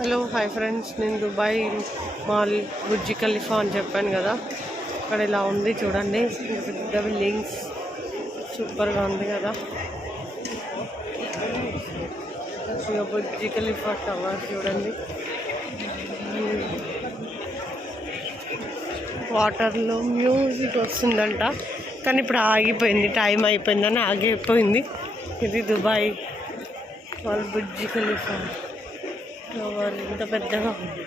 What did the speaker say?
Hello hi friends, నేను Dubai mall Burj Khalifa అని చెప్పాను కదా. అక్కడ ఇలా ఉంది చూడండి, పెద్ద బిల్డింగ్స్ సూపర్గా ఉంది కదా. ఇక బుర్జ్ ఖలీఫా టవర్ చూడండి. వాటర్లో మ్యూజిక్ వస్తుందంట, కానీ ఇప్పుడు ఆగిపోయింది, టైం అయిపోయిందని ఆగిపోయింది. ఇది Dubai mall Burj Khalifa tower, ఇంత పెద్దగా ఉంది.